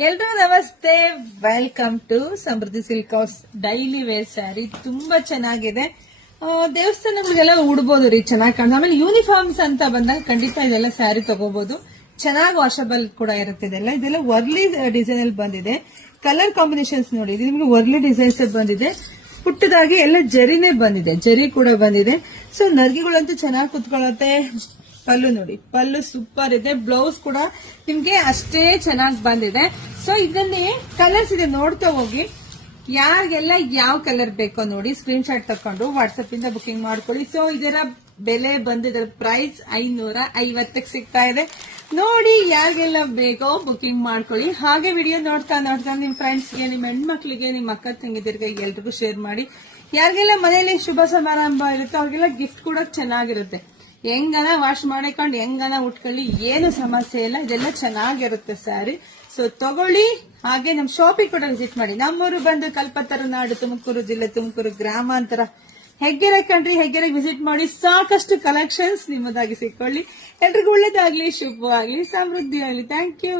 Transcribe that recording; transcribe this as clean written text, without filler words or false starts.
ಎಲ್ರಿಗೂ ನಮಸ್ತೆ, welcome to Samruddhi silk house. Daily wear sari ತುಂಬಾ ಚೆನ್ನಾಗಿದೆ. ದೇವಸ್ಥಾನಗಳಿಗೆಲ್ಲ ಉಡ್ಬೋದು ರೀ, ಚೆನ್ನಾಗಿ ಕಾಣ್ತದೆ. ಆಮೇಲೆ ಯೂನಿಫಾರ್ಮ್ಸ್ ಅಂತ ಬಂದಾಗ ಖಂಡಿತ ಇದೆಲ್ಲ ಸ್ಯಾರಿ ತಗೋಬಹುದು. ಚೆನ್ನಾಗಿ ವಾಷಬಲ್ ಕೂಡ ಇರುತ್ತೆ. ಇದೆಲ್ಲ ವರ್ಲಿ ಡಿಸೈನ್ ಅಲ್ಲಿ ಬಂದಿದೆ. ಕಲರ್ ಕಾಂಬಿನೇಷನ್ಸ್ ನೋಡಿ, ಇದು ನಿಮ್ಗೆ ವರ್ಲಿ ಡಿಸೈನ್ಸ್ ಬಂದಿದೆ. ಪುಟ್ಟದಾಗಿ ಎಲ್ಲ ಜರಿನೇ ಬಂದಿದೆ, ಜರಿ ಕೂಡ ಬಂದಿದೆ. ಸೊ ನರ್ಗಿಗಳಂತೂ ಚೆನ್ನಾಗಿ ಕುತ್ಕೊಳ್ಳುತ್ತೆ. ಪಲ್ಲು ನೋಡಿ, ಪಲ್ಲು ಸೂಪರ್ ಇದೆ. ಬ್ಲೌಸ್ ಕೂಡ ನಿಮ್ಗೆ ಅಷ್ಟೇ ಚೆನ್ನಾಗಿ ಬಂದಿದೆ. ಸೊ ಇದನ್ನೇ ಕಲರ್ಸ್ ಇದೆ, ನೋಡ್ತಾ ಹೋಗಿ. ಯಾರಿಗೆಲ್ಲ ಯಾವ ಕಲರ್ ಬೇಕೋ ನೋಡಿ, ಸ್ಕ್ರೀನ್ ಶಾಟ್ ತಕೊಂಡು ವಾಟ್ಸ್ಆಪ್ ಇಂದ ಬುಕಿಂಗ್ ಮಾಡ್ಕೊಳ್ಳಿ. ಸೊ ಇದರ ಬೆಲೆ ಬಂದಿದೆ, ಪ್ರೈಸ್ 550 ಸಿಗ್ತಾ ಇದೆ. ನೋಡಿ, ಯಾರಿಗೆಲ್ಲ ಬೇಕೋ ಬುಕಿಂಗ್ ಮಾಡ್ಕೊಳ್ಳಿ. ಹಾಗೆ ವಿಡಿಯೋ ನೋಡ್ತಾ ನಿಮ್ ಫ್ರೆಂಡ್ಸ್ಗೆ, ನಿಮ್ ಹೆಣ್ಮಕ್ಳಿಗೆ, ನಿಮ್ ಅಕ್ಕ ತಂಗಿದಿರಿಗೆ ಎಲ್ರಿಗೂ ಶೇರ್ ಮಾಡಿ. ಯಾರಿಗೆಲ್ಲ ಮನೆಯಲ್ಲಿ ಶುಭ ಸಮಾರಂಭ ಇರುತ್ತೋ ಅವ್ರಿಗೆಲ್ಲ ಗಿಫ್ಟ್ ಕೂಡ ಚೆನ್ನಾಗಿರುತ್ತೆ. ಹೆಂಗನ ವಾಶ್ ಮಾಡಿಕೊಂಡು ಹೆಂಗನ ಉಟ್ಕೊಳ್ಳಿ, ಏನು ಸಮಸ್ಯೆ ಇಲ್ಲ. ಇದೆಲ್ಲ ಚೆನ್ನಾಗಿರುತ್ತೆ ಸ್ಯಾರಿ. ಸೊ ತಗೊಳ್ಳಿ. ಹಾಗೆ ನಮ್ ಶಾಪಿಂಗ್ ಕೂಡ ವಿಸಿಟ್ ಮಾಡಿ. ನಮ್ಮೂರು ಬಂದು ಕಲ್ಪತರು ನಾಡು, ತುಮಕೂರು ಜಿಲ್ಲೆ, ತುಮಕೂರು ಗ್ರಾಮಾಂತರ, ಹೆಗ್ಗೆರೆ ಕಂಡ್ರಿ. ಹೆಗ್ಗೆರೆಗೆ ವಿಸಿಟ್ ಮಾಡಿ, ಸಾಕಷ್ಟು ಕಲೆಕ್ಷನ್ಸ್ ನಿಮ್ಮದಾಗಿ ಸಿಕ್ಕೊಳ್ಳಿ. ಎಲ್ರಿಗೂ ಒಳ್ಳೇದಾಗ್ಲಿ, ಶುಭವಾಗ್ಲಿ, ಸಮೃದ್ಧಿ ಆಗ್ಲಿ. Thank you.